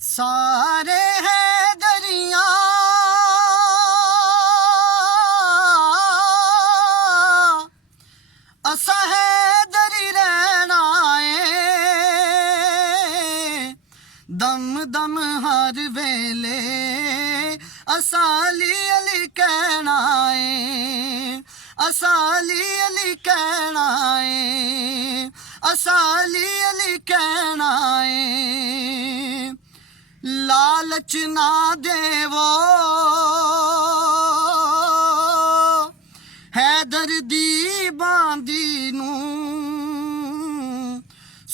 सारे है दरिया असा है दरी रहना है दम दम हर वेले असाली अली कहना है असाली अली कहना है असाली अली कहना है लालच ना देवो हैदर दी बांदी नू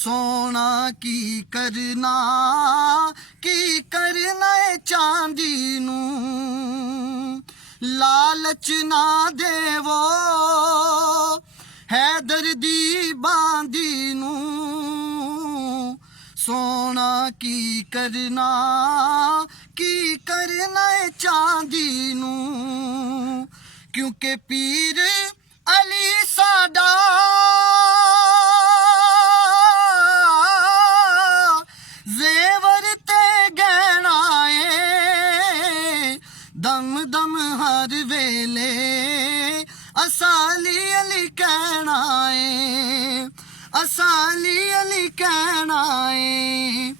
सोना की करना है चांदी नू लालच ना देवो हैदर दी बांदी नू सोना की करना है चांदी नू क्योंकि पीर अली साडा जेवर ते गहना है दम दम हर वेले असाली अली कहना है असाली अली कहना है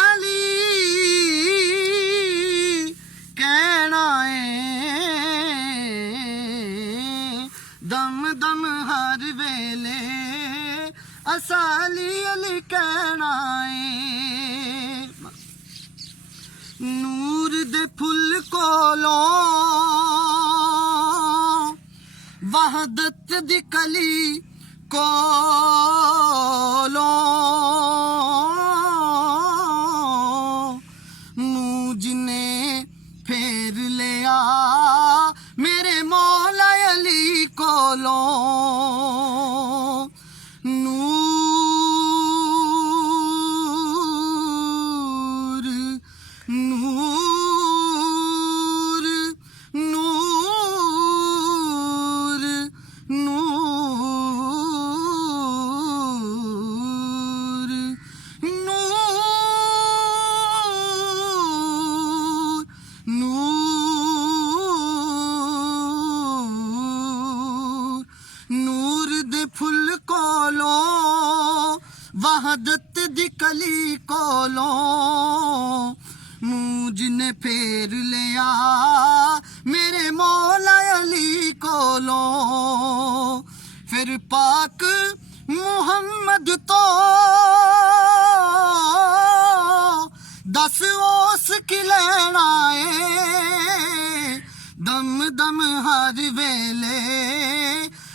अली कहना है दम दम हर वेले असाली अली कहना है नूर दे फुल कोलों वहदत दी कली कोलों मुझ ने फेर लिया मेरे मौला अली कोलों फुल कोलो वहदत दी कली कोलो मुझ ने फेर लिया मेरे मौला अली कोलो फिर पाक मुहम्मद तो दस ओस की लेना है दम दम हर वेले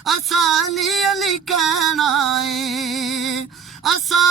असाली अली कहना है असा